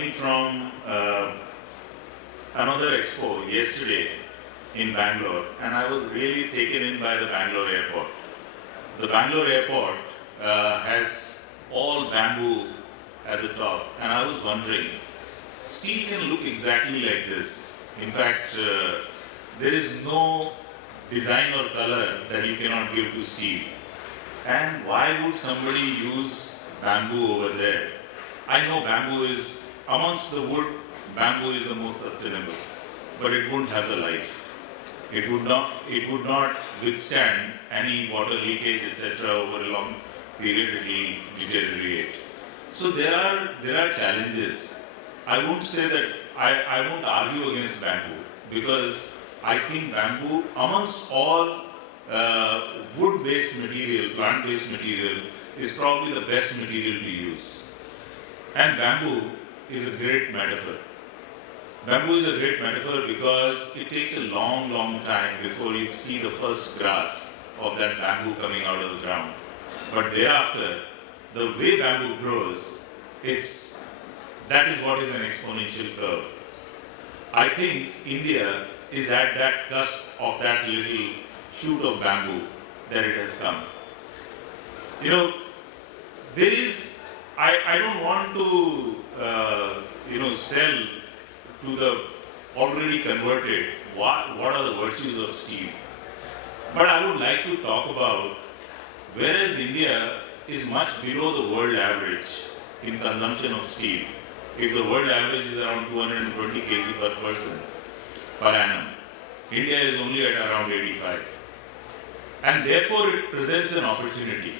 coming from another expo yesterday in Bangalore, and I was really taken in by the Bangalore airport. The Bangalore airport has all bamboo at the top, and I was wondering, steel can look exactly like this. In fact, there is no design or color that you cannot give to steel. And why would somebody use bamboo over there? I know bamboo is, amongst the wood, bamboo is the most sustainable, but it wouldn't have the life. It would not withstand any water leakage, etc. over a long period. It will deteriorate. So there are challenges. I won't say that I won't argue against bamboo, because I think bamboo, amongst all wood-based material, plant-based material, is probably the best material to use. And bamboo is a great metaphor. Bamboo is a great metaphor because it takes a long, long time before you see the first grass of that bamboo coming out of the ground. But thereafter, the way bamboo grows, that is what is an exponential curve. I think India is at that cusp of that little shoot of bamboo that it has come. You know, there is, I don't want to, sell to the already converted what are the virtues of steel. But I would like to talk about, whereas India is much below the world average in consumption of steel. If the world average is around 220 kg per person per annum, India is only at around 85. And therefore it presents an opportunity.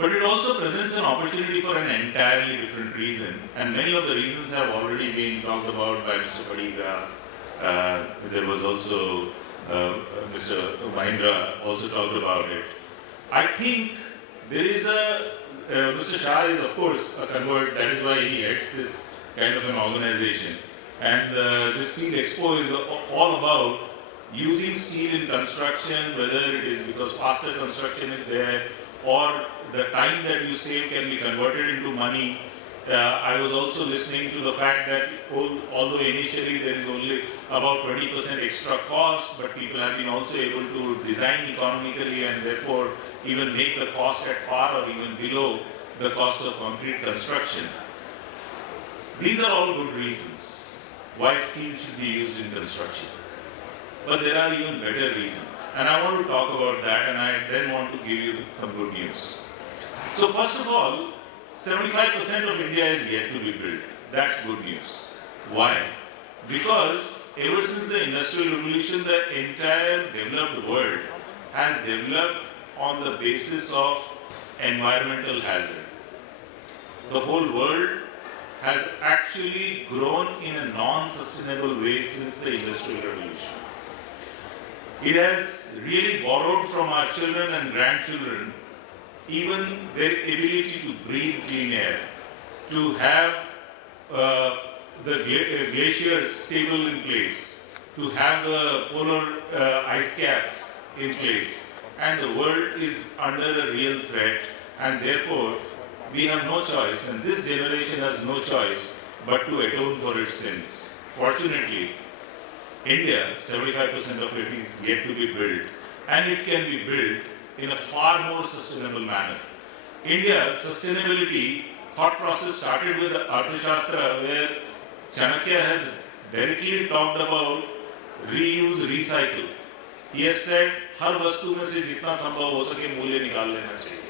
But it also presents an opportunity for an entirely different reason. And many of the reasons have already been talked about by Mr. Padiga. There was also Mr. Mahindra also talked about it. I think there is Mr. Shah is of course a convert, that is why he heads this kind of an organization. And this Steel Expo is all about using steel in construction, whether it is because faster construction is there, or the time that you save can be converted into money. I was also listening to the fact that although initially there is only about 20% extra cost, but people have been also able to design economically and therefore even make the cost at par or even below the cost of concrete construction. These are all good reasons why steel should be used in construction. But there are even better reasons. And I want to talk about that, and I then want to give you some good news. So first of all, 75% of India is yet to be built. That's good news. Why? Because ever since the Industrial Revolution, the entire developed world has developed on the basis of environmental hazard. The whole world has actually grown in a non-sustainable way since the Industrial Revolution. It has really borrowed from our children and grandchildren even their ability to breathe clean air, to have the glaciers stable in place, to have the polar ice caps in place. And the world is under a real threat, and therefore we have no choice, and this generation has no choice but to atone for its sins. Fortunately, India, 75% of it is yet to be built, and it can be built in a far more sustainable manner. India's sustainability thought process started with Arthashastra, where Chanakya has directly talked about reuse, recycle. He has said, हर वस्तु में से जितना संभव हो सके मूल्य निकाल लेना चाहिए.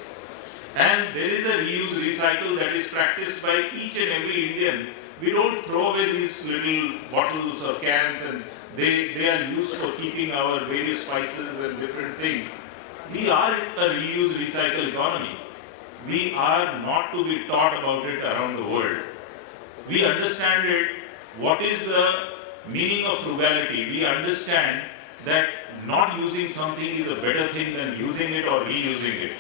And there is a reuse, recycle that is practiced by each and every Indian. We don't throw away these little bottles or cans, and they are used for keeping our various spices and different things. We are a reuse, recycle economy. We are not to be taught about it around the world. We understand it. What is the meaning of frugality? We understand that not using something is a better thing than using it or reusing it.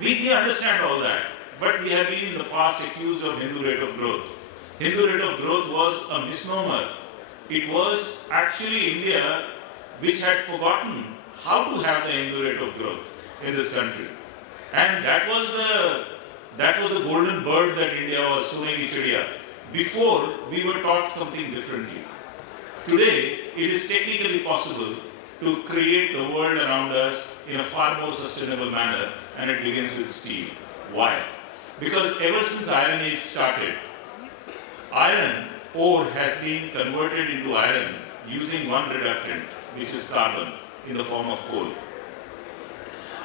We understand all that, but we have been in the past accused of Hindu rate of growth. Hindu rate of growth was a misnomer. It was actually India which had forgotten how to have the Hindu rate of growth in this country. And that was the golden bird that India was, Sunegi Chidiya. Before, we were taught something differently. Today, it is technically possible to create the world around us in a far more sustainable manner, and it begins with steel. Why? Because ever since Iron Age started, iron ore has been converted into iron using one reductant, which is carbon, in the form of coal.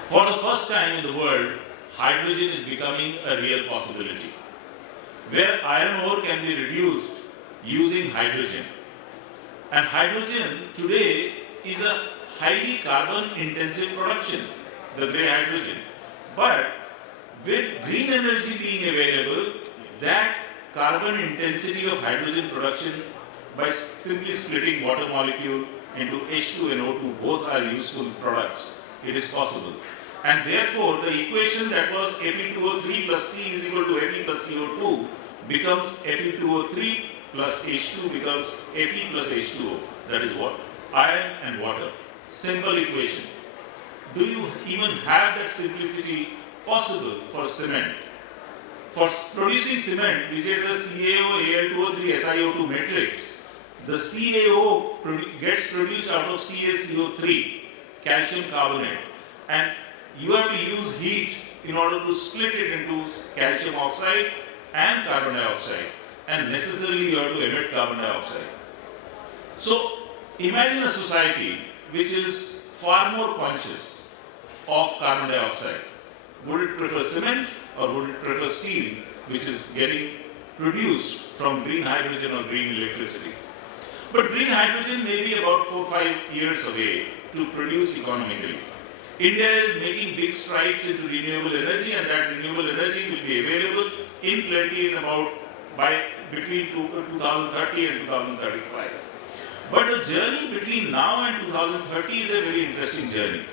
For the first time in the world, hydrogen is becoming a real possibility, where iron ore can be reduced using hydrogen. And hydrogen today is a highly carbon intensive production, the grey hydrogen. But with green energy being available, that carbon intensity of hydrogen production, by simply splitting water molecule into H2 and O2, both are useful products, it is possible. And therefore, the equation that was Fe2O3 plus C is equal to Fe plus CO2 becomes Fe2O3 plus H2 becomes Fe plus H2O. That is what? Iron and water. Simple equation. Do you even have that simplicity possible for cement? For producing cement, which is a CaO, Al2O3, SiO2 matrix, the CaO gets produced out of CaCO3, calcium carbonate, and you have to use heat in order to split it into calcium oxide and carbon dioxide, and necessarily you have to emit carbon dioxide. So imagine a society which is far more conscious of carbon dioxide. Would it prefer cement or would it prefer steel, which is getting produced from green hydrogen or green electricity? But green hydrogen may be about 4 or 5 years away to produce economically. India is making big strides into renewable energy, and that renewable energy will be available in plenty in about between 2030 and 2035. But the journey between now and 2030 is a very interesting journey.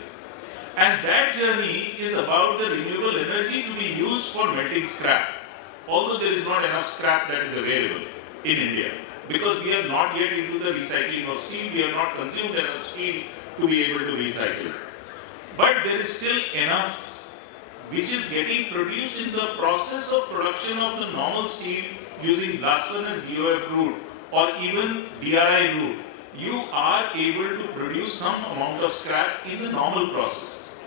And that journey is about the renewable energy to be used for melting scrap. Although there is not enough scrap that is available in India, because we are not yet into the recycling of steel, we have not consumed enough steel to be able to recycle. But there is still enough which is getting produced in the process of production of the normal steel using blast furnace BOF route or even DRI route. You are able to produce some amount of scrap in the normal process.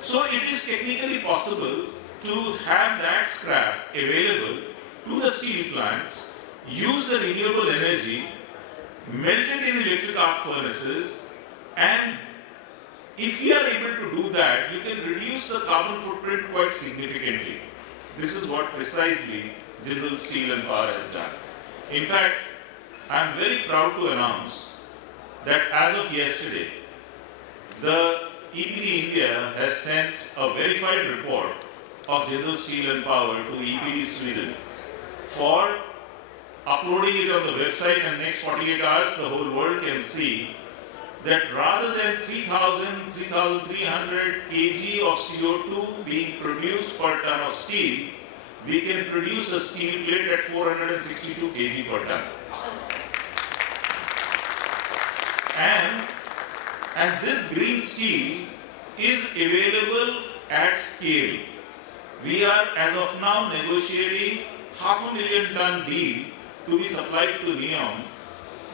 So it is technically possible to have that scrap available to the steel plants, use the renewable energy, melt it in electric arc furnaces, and if you are able to do that, you can reduce the carbon footprint quite significantly. This is what precisely Jindal Steel and Power has done. In fact, I am very proud to announce that as of yesterday, the EPD India has sent a verified report of Jindal Steel and Power to EPD Sweden for uploading it on the website, and next 48 hours the whole world can see that rather than 3,300 kg of CO2 being produced per ton of steel, we can produce a steel plate at 462 kg per ton. And this green steel is available at scale. We are as of now negotiating 500,000 ton deal to be supplied to NEOM,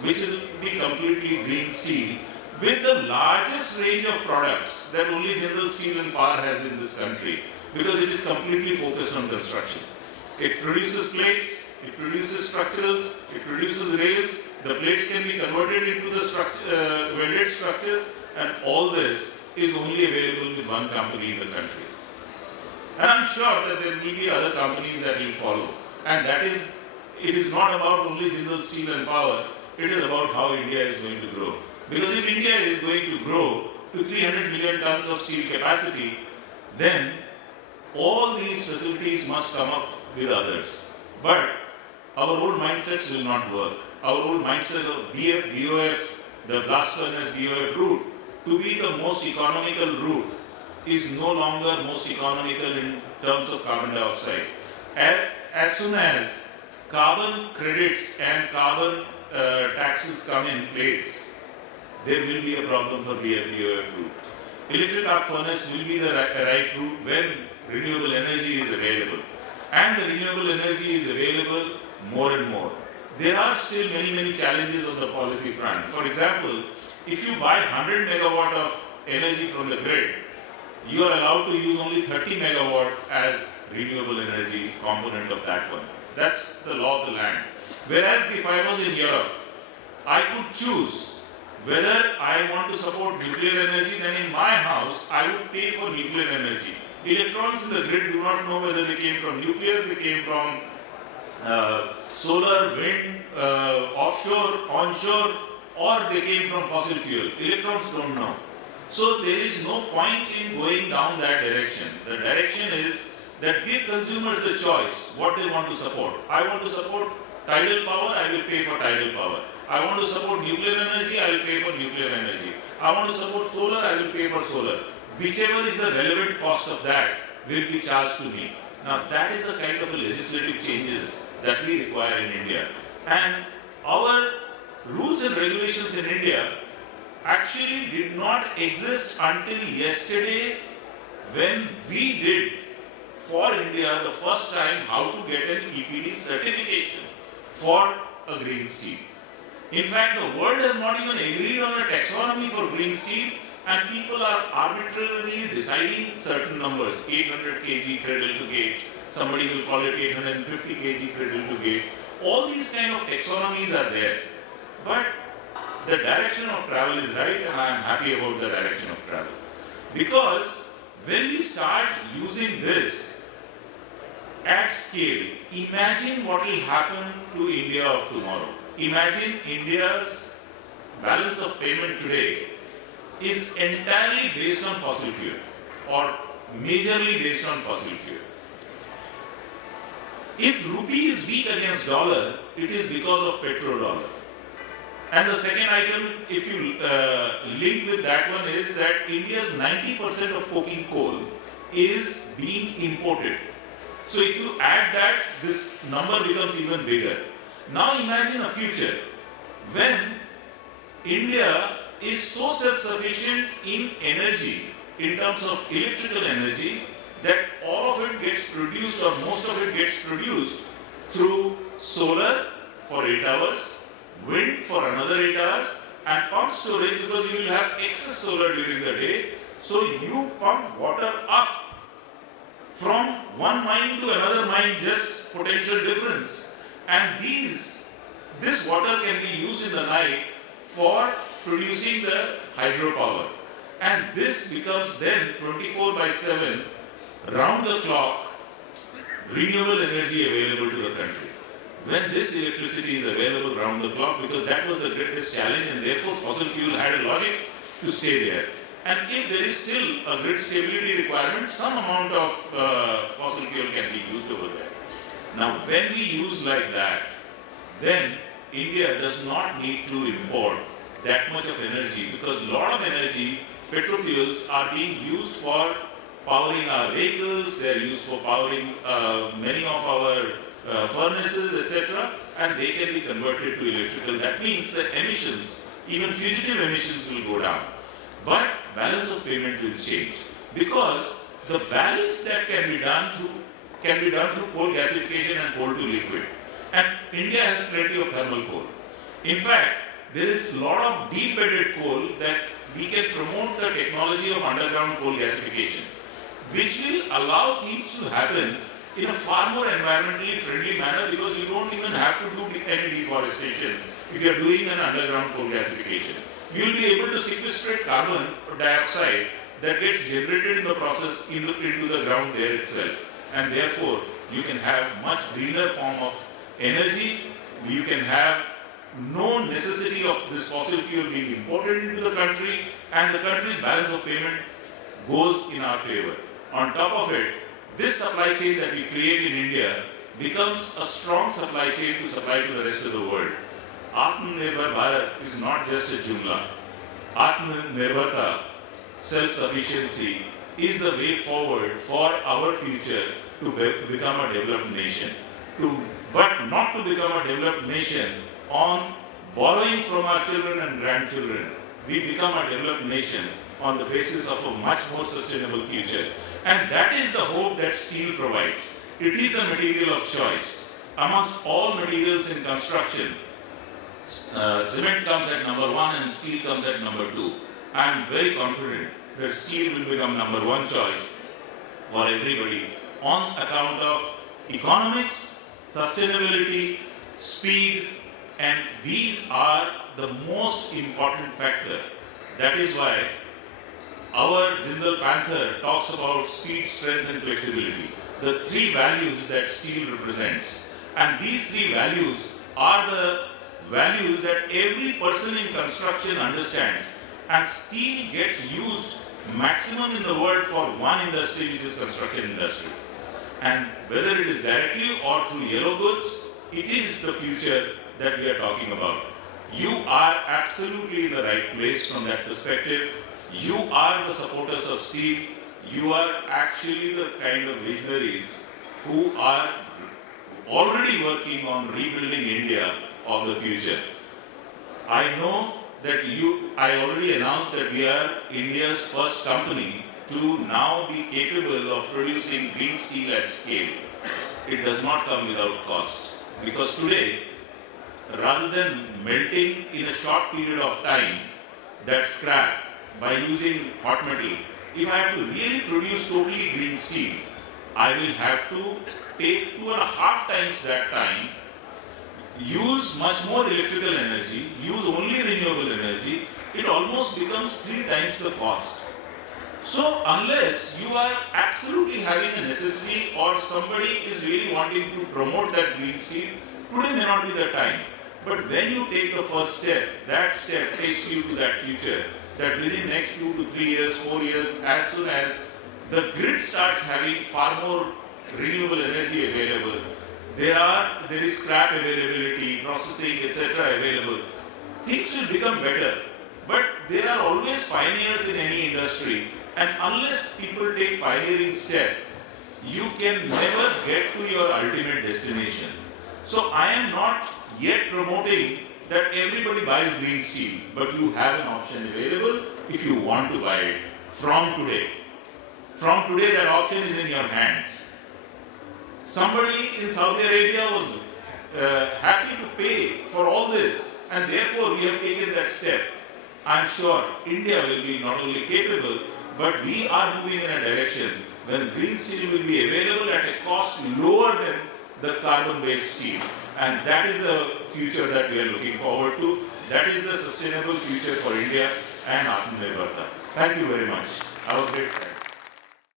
which will be completely green steel, with the largest range of products that only Jindal Steel and Power has in this country, because it is completely focused on construction. It produces plates, it produces structurals, it produces rails. The plates can be converted into the welded structures, and all this is only available with one company in the country. And I'm sure that there will be other companies that will follow. And it is not about only Jindal Steel and Power, it is about how India is going to grow. Because if India is going to grow to 300 million tons of steel capacity, then all these facilities must come up with others. But our old mindsets will not work. Our old mindset of BF, BOF, the blast furnace BOF route, to be the most economical route, is no longer most economical in terms of carbon dioxide. As soon as carbon credits and carbon taxes come in place, there will be a problem for BF, BOF route. Electric arc furnace will be the right route when renewable energy is available. And the renewable energy is available more and more. there are still many challenges on the policy front. For example, if you buy 100 megawatt of energy from the grid, you are allowed to use only 30 megawatt as renewable energy component of that one. That's the law of the land. Whereas if I was in Europe, I could choose whether I want to support nuclear energy, then in my house I would pay for nuclear energy. Electrons in the grid do not know whether they came from nuclear, they came from solar, wind, offshore, onshore, or they came from fossil fuel. Electrons don't know. So there is no point in going down that direction. The direction is that give consumers the choice what they want to support. I want to support tidal power, I will pay for tidal power. I want to support nuclear energy, I will pay for nuclear energy. I want to support solar, I will pay for solar. Whichever is the relevant cost of that will be charged to me. Now that is the kind of legislative changes that we require in India. And our rules and regulations in India actually did not exist until yesterday when we did for India the first time how to get an EPD certification for a green steel. In fact, the world has not even agreed on a taxonomy for green steel, and people are arbitrarily deciding certain numbers, 800 kg cradle to gate, somebody will call it 850 kg cradle to gate. All these kind of taxonomies are there. But the direction of travel is right, and I am happy about the direction of travel. Because when we start using this at scale, imagine what will happen to India of tomorrow. Imagine India's balance of payment today is entirely based on fossil fuel, or majorly based on fossil fuel. If rupee is weak against dollar, it is because of petrodollar. And the second item, if you link with that one, is that India's 90% of coking coal is being imported. So if you add that, this number becomes even bigger. Now imagine a future when India is so self-sufficient in energy, in terms of electrical energy, that all of it gets produced, or most of it gets produced through solar for 8 hours, wind for another 8 hours, and pump storage, because you will have excess solar during the day. So you pump water up from one mine to another mine, just potential difference. And this water can be used in the night for producing the hydropower. And this becomes then 24/7, round the clock, renewable energy available to the country. When this electricity is available round the clock, because that was the greatest challenge, and therefore fossil fuel had a logic to stay there. And if there is still a grid stability requirement, some amount of fossil fuel can be used over there. Now, when we use like that, then India does not need to import that much of energy, because a lot of energy, petrofuels, are being used for powering our vehicles, they are used for powering many of our furnaces, etc., and they can be converted to electrical. That means that emissions, even fugitive emissions, will go down. But balance of payment will change, because the balance that can be done through coal gasification and coal to liquid. And India has plenty of thermal coal. In fact, there is a lot of deep-bedded coal that we can promote the technology of underground coal gasification, which will allow things to happen in a far more environmentally friendly manner, because you don't even have to do any deforestation if you are doing an underground coal gasification. You will be able to sequestrate carbon dioxide that gets generated in the process into the ground there itself. And therefore, you can have much greener form of energy. You can have no necessity of this fossil fuel being imported into the country, and the country's balance of payment goes in our favor. On top of it, this supply chain that we create in India becomes a strong supply chain to supply to the rest of the world. Atmanirbhar Bharat is not just a jumla. Atmanirbharta, self-sufficiency, is the way forward for our future to become a developed nation. But not to become a developed nation on borrowing from our children and grandchildren. We become a developed nation on the basis of a much more sustainable future. And that is the hope that steel provides. It is the material of choice. amongst all materials in construction, cement comes at number 1 and steel comes at number 2. I am very confident that steel will become number 1 choice for everybody on account of economics, sustainability, speed, and these are the most important factor. That is why our Jindal Panther talks about speed, strength and flexibility, the 3 values that steel represents. And these 3 values are the values that every person in construction understands, and steel gets used maximum in the world for one industry, which is construction industry. And whether it is directly or through yellow goods, it is the future that we are talking about. You are absolutely in the right place from that perspective. You are the supporters of steel. You are actually the kind of visionaries who are already working on rebuilding India of the future. I know that I already announced that we are India's first company to now be capable of producing green steel at scale. It does not come without cost, because today, rather than melting in a short period of time that scrap by using hot metal, if I have to really produce totally green steel, I will have to take 2.5 times that time, use much more electrical energy, use only renewable energy. It almost becomes 3 times the cost. So unless you are absolutely having a necessity or somebody is really wanting to promote that green steel, today may not be the time. But when you take the first step, that step takes you to that future, that within next 2 to 3 years, 4 years, as soon as the grid starts having far more renewable energy available, there is scrap availability, processing, etc. available, things will become better. But there are always pioneers in any industry, and unless people take pioneering step, you can never get to your ultimate destination. So I am not yet promoting that everybody buys green steel, but you have an option available if you want to buy it from today. From today, that option is in your hands. Somebody in Saudi Arabia was happy to pay for all this, and therefore we have taken that step. I am sure India will be not only capable, but we are moving in a direction when green steel will be available at a cost lower than the carbon-based steel. And that is the future that we are looking forward to. That is the sustainable future for India and Atmanirbharta. Thank you very much. Have a great time.